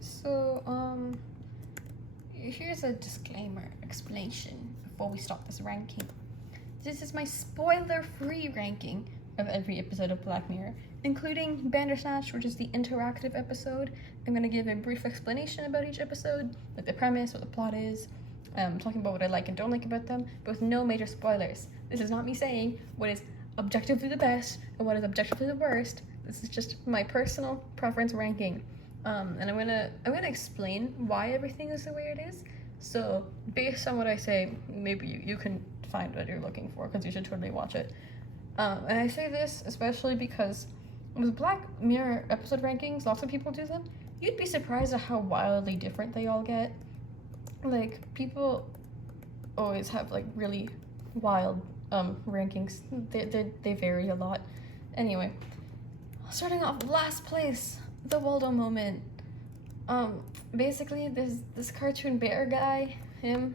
So, here's a disclaimer explanation before we start this ranking. This is my spoiler-free ranking of every episode of Black Mirror, including Bandersnatch, which is the interactive episode. I'm going to give a brief explanation about each episode, like the premise, what the plot is, talking about what I like and don't like about them, but with no major spoilers. This is not me saying what is objectively the best and what is objectively the worst. This is just my personal preference ranking. And I'm gonna explain why everything is the way it is. So based on what I say, maybe you can find what you're looking for, because you should totally watch it. And I say this especially because with Black Mirror episode rankings, lots of people do them. You'd be surprised at how wildly different they all get. Like, people always have like really wild rankings. They vary a lot. Anyway, starting off last place, the Waldo moment. Basically, there's this cartoon bear guy, him.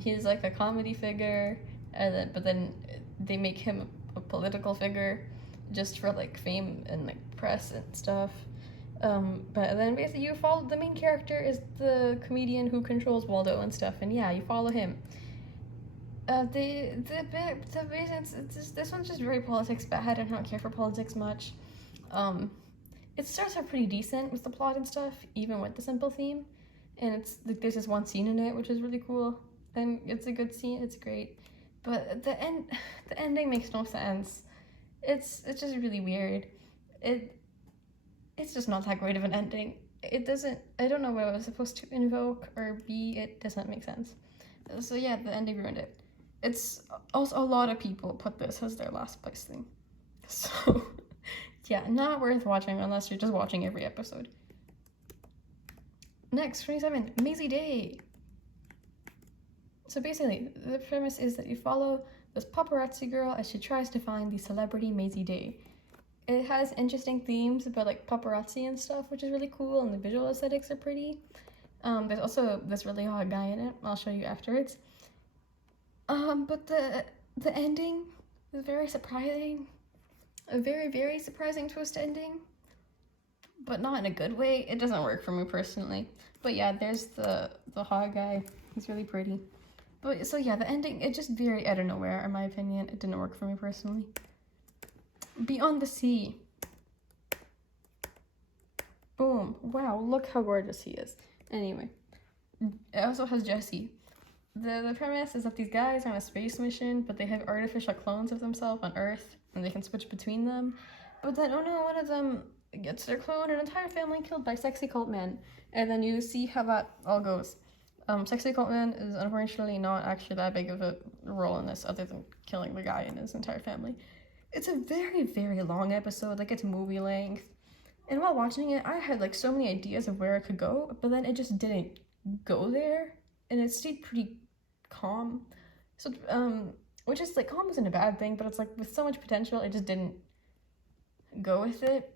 He's like a comedy figure, but then they make him a political figure just for like fame and like press and stuff. But then basically you follow, the main character is the comedian who controls Waldo and stuff, and yeah, you follow him. This one's just very politics bad. I don't care for politics much. It starts out pretty decent with the plot and stuff, even with the simple theme. And it's like there's this one scene in it which is really cool, and it's a good scene. It's great, but the ending makes no sense. It's just really weird. It's just not that great of an ending. It doesn't. I don't know what it was supposed to invoke or be. It doesn't make sense. So yeah, the ending ruined it. It's also a lot of people put this as their last place thing. So yeah, not worth watching unless you're just watching every episode. Next, 27, Maisie Day. So basically, the premise is that you follow this paparazzi girl as she tries to find the celebrity Maisie Day. It has interesting themes about like paparazzi and stuff, which is really cool, and the visual aesthetics are pretty. There's also this really hot guy in it. I'll show you afterwards. But the ending is very surprising. A very, very surprising twist ending, but not in a good way. It doesn't work for me personally. But yeah, there's the hot guy. He's really pretty. But so yeah, the ending, it just very out of nowhere, in my opinion. It didn't work for me personally. Beyond the Sea. Boom. Wow, look how gorgeous he is. Anyway, it also has Jesse. The premise is that these guys are on a space mission, but they have artificial clones of themselves on Earth, and they can switch between them. But then, oh no, one of them gets their clone, an entire family killed by sexy cult men. And then you see how that all goes. Sexy cult man is unfortunately not actually that big of a role in this, other than killing the guy and his entire family. It's a very, very long episode, like it's movie length. And while watching it, I had like so many ideas of where it could go, but then it just didn't go there, and it stayed pretty calm. So, which is like, calm isn't a bad thing, but it's like with so much potential, it just didn't go with it.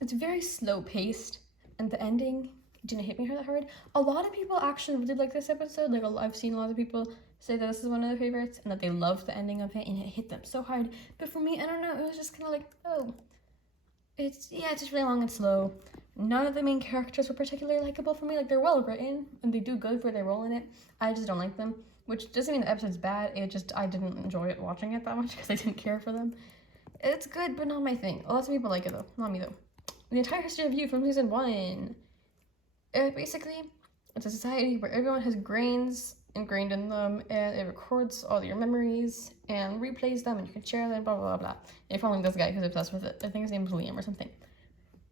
It's very slow paced, and the ending didn't hit me that hard. A lot of people actually really like this episode. Like, I've seen a lot of people say that this is one of their favorites and that they love the ending of it and it hit them so hard. But for me, I don't know, it was just kind of like, oh, it's just really long and slow. None of the main characters were particularly likable for me. Like, they're well written and they do good for their role in it. I just don't like them, which doesn't mean the episode's bad. I didn't enjoy it watching it that much because I didn't care for them. It's good, but not my thing. Lots of people like it though, not me though. The entire history of you from season 1. Basically, it's a society where everyone has grains ingrained in them, and it records all your memories and replays them, and you can share them, blah, blah, blah, blah. And you're following this guy who's obsessed with it. I think his name is Liam or something.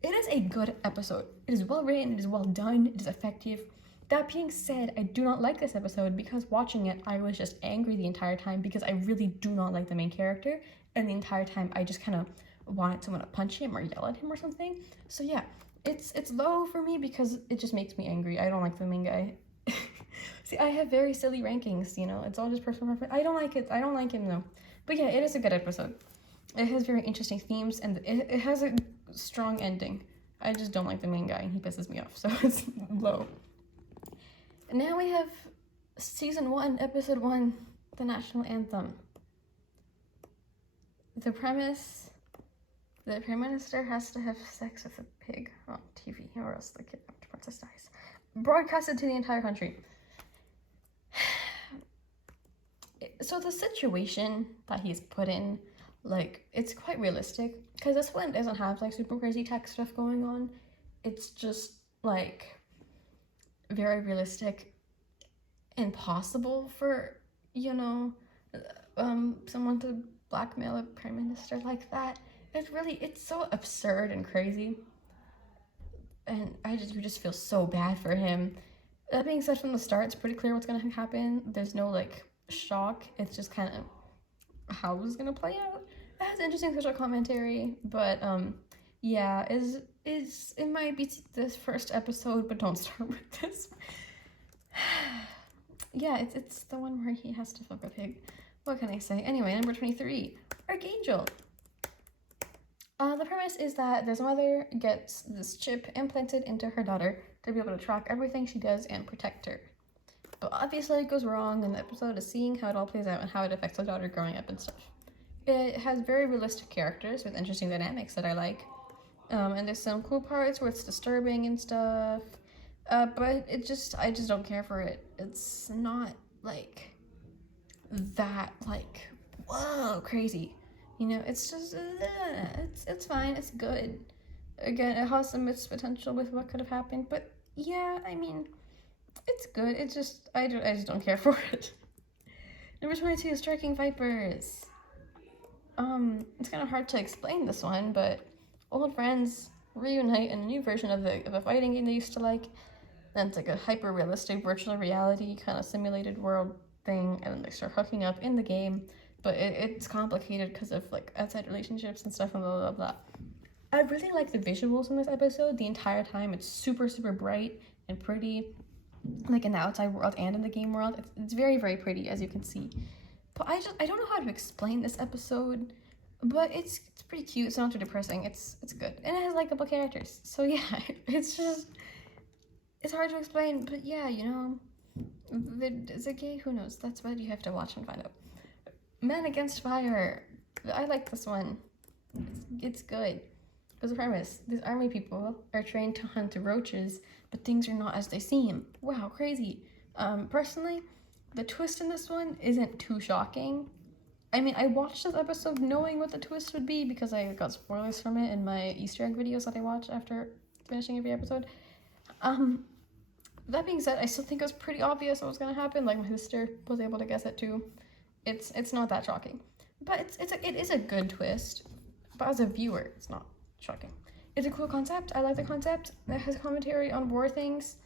It is a good episode. It is well written, it is well done, it is effective. That being said, I do not like this episode because watching it, I was just angry the entire time because I really do not like the main character, and the entire time I just kind of wanted someone to punch him or yell at him or something. So yeah, it's low for me because it just makes me angry. I don't like the main guy. See, I have very silly rankings, you know, it's all just personal preference. I don't like him though. But yeah, it is a good episode. It has very interesting themes, and it has a strong ending. I just don't like the main guy, and he pisses me off, so it's low. And now we have season 1, episode 1, the national anthem. The premise The Prime Minister has to have sex with a pig on TV, or else the kidnapped princess dies. Broadcasted to the entire country. So the situation that he's put in, like, it's quite realistic, because this one doesn't have, like, super crazy tech stuff going on. It's just, like, very realistic and possible for, you know, someone to blackmail a prime minister like that. It's so absurd and crazy. And you just feel so bad for him. That being said, from the start, it's pretty clear what's gonna happen. There's no, like, shock. It's just kind of how it's gonna play out. It has interesting social commentary, but, yeah, it might be this first episode, but don't start with this. Yeah, it's the one where he has to fuck a pig. What can I say? Anyway, number 23, Archangel. The premise is that this mother gets this chip implanted into her daughter to be able to track everything she does and protect her. But obviously it goes wrong, and the episode is seeing how it all plays out and how it affects the daughter growing up and stuff. It has very realistic characters with interesting dynamics that I like. And there's some cool parts where it's disturbing and stuff. But I just don't care for it. It's not, like, that, like, whoa, crazy. You know, it's just, it's fine, it's good. Again, it has some missed potential with what could have happened, but yeah, I mean, it's good. It's just, I just don't care for it. Number 22, Striking Vipers. It's kind of hard to explain this one, but old friends reunite in a new version of a fighting game they used to like. Then it's like a hyper-realistic virtual reality kind of simulated world thing, and then they start hooking up in the game, but it's complicated because of, like, outside relationships and stuff and blah, blah, blah. I really like the visuals in this episode the entire time. It's super, super bright and pretty, like in the outside world and in the game world. It's very, very pretty, as you can see. But I don't know how to explain this episode, but it's pretty cute. It's not too depressing. It's good, and it has likable characters. So yeah, it's hard to explain, but yeah, you know, is it gay? Who knows? That's what you have to watch and find out. Men Against Fire. I like this one. It's good. There's a premise. These army people are trained to hunt roaches, but things are not as they seem. Wow, crazy. Personally, the twist in this one isn't too shocking. I mean, I watched this episode knowing what the twist would be because I got spoilers from it in my Easter egg videos that I watch after finishing every episode. That being said, I still think it was pretty obvious what was gonna happen. Like, my sister was able to guess it too. It's not that shocking, but it is a good twist. But as a viewer, it's not shocking. It's a cool concept. I like the concept. It has commentary on war things,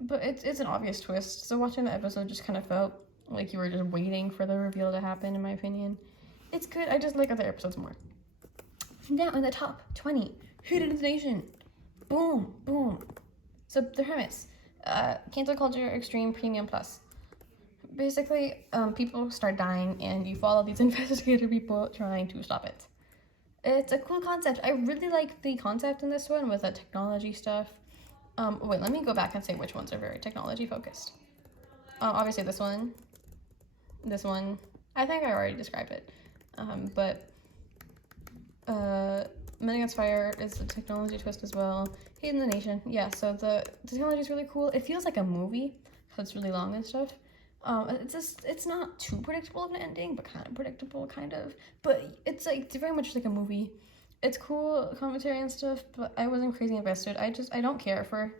but it's an obvious twist. So watching the episode just kind of felt like you were just waiting for the reveal to happen, in my opinion. It's good. I just like other episodes more. Now in the top 20, Hidden Nation. Boom, boom. So the premise, cancel culture extreme premium plus. Basically, people start dying and you follow these investigator people trying to stop it. It's a cool concept. I really like the concept in this one with the technology stuff. Wait, let me go back and say which ones are very technology focused. Obviously this one, I think I already described it. But Men Against Fire is a technology twist as well. Hidden the Nation, yeah, so the technology is really cool. It feels like a movie, because it's really long and stuff. It's not too predictable of an ending, but kind of predictable, kind of. But it's very much like a movie. It's cool commentary and stuff, but I wasn't crazy invested. I don't care for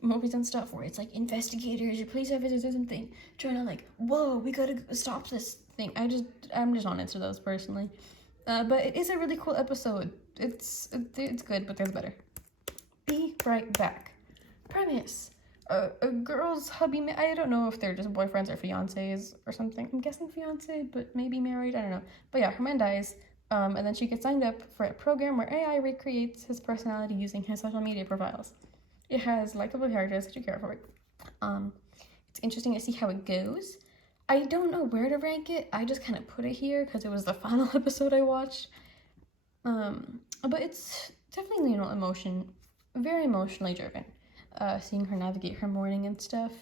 movies and stuff where it's like investigators or police officers or something trying to, like, whoa, we gotta stop this thing. I'm just not into those personally. But it is a really cool episode. It's good, but there's better. Be Right Back. Premise. A girl's hubby, I don't know if they're just boyfriends or fiancés or something. I'm guessing fiancé, but maybe married, I don't know. But yeah, her man dies, and then she gets signed up for a program where AI recreates his personality using his social media profiles. It has likable characters that you care for. It's interesting to see how it goes. I don't know where to rank it. I just kind of put it here because it was the final episode I watched. But it's definitely, you know, very emotionally driven. Seeing her navigate her morning and stuff.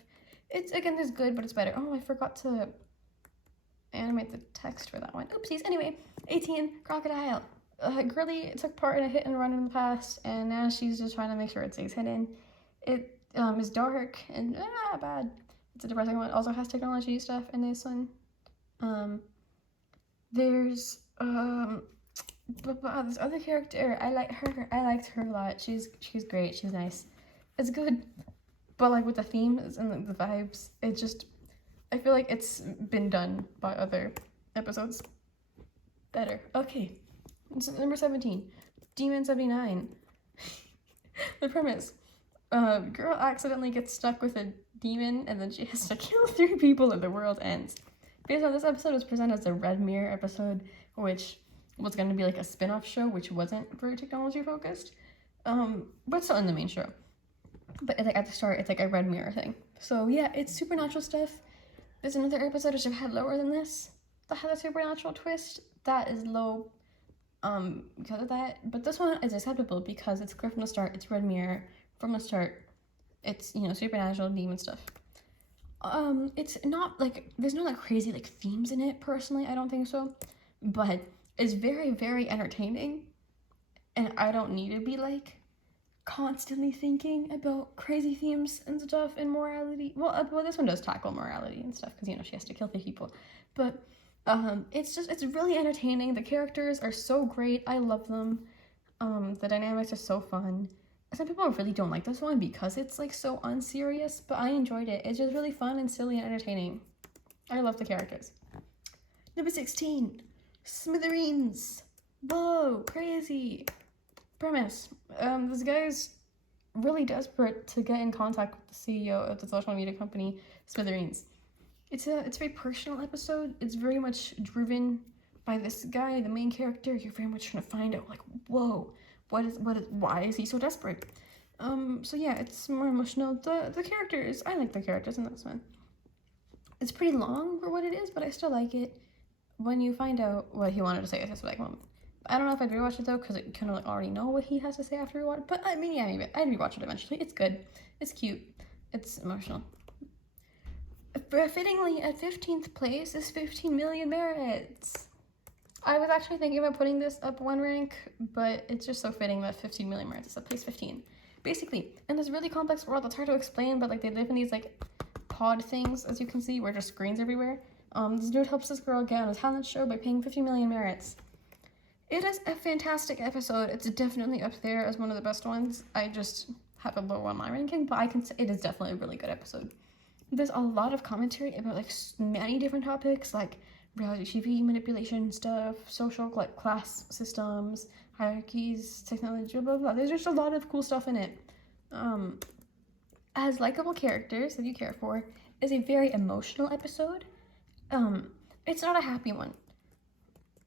It's good, but it's better. Oh, I forgot to animate the text for that one. Oopsies. Anyway, 18, Crocodile. Girly took part in a hit and run in the past, and now she's just trying to make sure it stays hidden. It is dark and bad. It's a depressing one. Also has technology stuff in this one. There's this other character. I like her. I liked her a lot. She's great. She's nice. It's good, but like with the themes and the vibes, it just, I feel like it's been done by other episodes better. Okay, so number 17, Demon 79. The premise: girl accidentally gets stuck with a demon, and then she has to kill 3 people, and the world ends. Based on this episode, was presented as a Red Mirror episode, which was going to be like a spin-off show, which wasn't very technology focused, but still in the main show. But like at the start, it's like a Red Mirror thing. So yeah, it's supernatural stuff. There's another episode which I've had lower than this that has a supernatural twist. That is low, because of that. But this one is acceptable because it's clear from the start. It's Red Mirror from the start. It's, you know, supernatural demon stuff. It's not like, there's no like crazy like themes in it personally. I don't think so, but it's very, very entertaining, and I don't need to be like constantly thinking about crazy themes and stuff and morality. Well, this one does tackle morality and stuff because, you know, she has to kill 3 people, but it's really entertaining. The characters are so great. I love them. The dynamics are so fun. Some people really don't like this one because it's like so unserious, but I enjoyed it. It's just really fun and silly and entertaining. I love the characters. Number 16, Smithereens. Whoa, crazy. Premise: this guy's really desperate to get in contact with the CEO of the social media company Smithereens. It's a very personal episode. It's very much driven by this guy, the main character. You're very much trying to find out, like, whoa, why is he so desperate? So yeah, it's more emotional. The characters, I like the characters in this one. It's pretty long for what it is, but I still like it. When you find out what he wanted to say at this like moment. I don't know if I'd rewatch it though, because I kind of like already know what he has to say after rewatch. But I mean, yeah, maybe I'd rewatch it eventually. It's good. It's cute. It's emotional. Fittingly, at 15th place is 15 Million Merits. I was actually thinking about putting this up 1 rank, but it's just so fitting that 15 Million Merits is at place 15. Basically, in this really complex world that's hard to explain, but like they live in these like pod things, as you can see, where there's screens everywhere. This dude helps this girl get on a talent show by paying 50 million merits. It is a fantastic episode. It's definitely up there as one of the best ones. I just have a low on my ranking, but I can say it is definitely a really good episode. There's a lot of commentary about like many different topics, like reality TV manipulation stuff, social like class systems, hierarchies, technology, blah, blah, blah. There's just a lot of cool stuff in it. As likable characters that you care for, is a very emotional episode. It's not a happy one.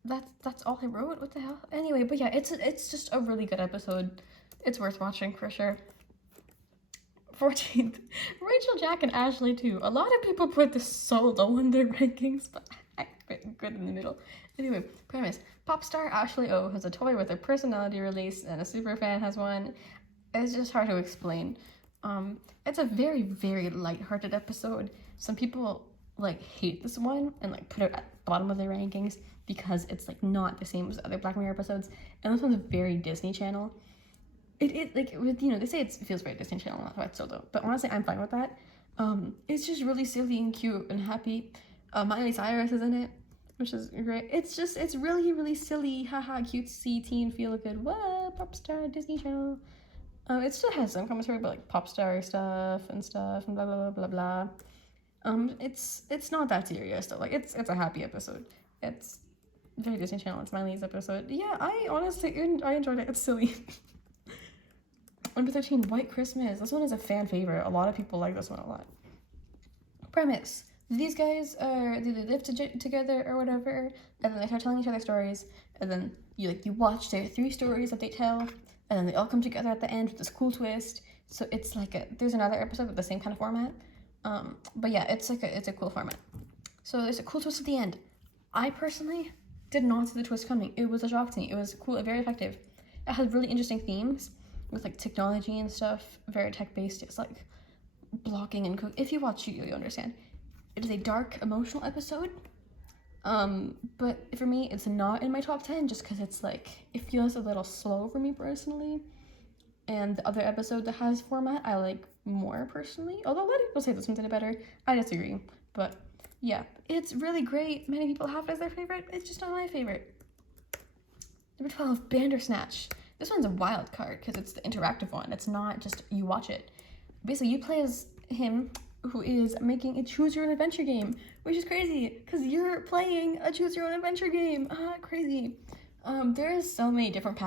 That's all I wrote. What the hell? Anyway, but yeah, it's just a really good episode. It's worth watching for sure. 14th, Rachel, Jack, and Ashley too. A lot of people put this so low in their rankings, but I fit good in the middle. Anyway, premise: pop star Ashley O has a toy with a personality release, and a superfan has one. It's just hard to explain. It's a very, very lighthearted episode. Some people like hate this one and like put it at the bottom of their rankings because it's like not the same as other Black Mirror episodes, and this one's very Disney Channel. It like, with, you know, they say it feels very Disney Channel, not quite so though, but honestly I'm fine with that. It's just really silly and cute and happy. Miley Cyrus is in it, which is great. It's really, really silly, haha, cutesy, teen, feel good, what, pop star, Disney Channel. It still has some commentary about like pop star stuff and blah blah blah blah blah. It's not that serious though. Like it's a happy episode. It's very Disney Channel. It's Miley's episode. Yeah, I honestly enjoyed it. It's silly. Number 13, White Christmas. This one is a fan favorite. A lot of people like this one a lot. Premise: these guys they live together or whatever, and then they start telling each other stories, and then you watch their 3 stories that they tell, and then they all come together at the end with this cool twist. So it's like there's another episode with the same kind of format. But yeah, it's a cool format. So there's a cool twist at the end. I personally did not see the twist coming. It was a shock to me. It was cool, very effective. It has really interesting themes with like technology and stuff, very tech-based. It's like blocking and if you watch it, you understand. It is a dark, emotional episode. But for me, it's not in my top 10 just because it's like, it feels a little slow for me personally. And the other episode that has format, I like more personally. Although a lot of people say this one did it better. I disagree. But yeah, it's really great. Many people have it as their favorite. It's just not my favorite. Number 12, Bandersnatch. This one's a wild card because it's the interactive one. It's not just you watch it. Basically, you play as him who is making a choose your own adventure game, which is crazy because you're playing a choose your own adventure game. Crazy. There's so many different paths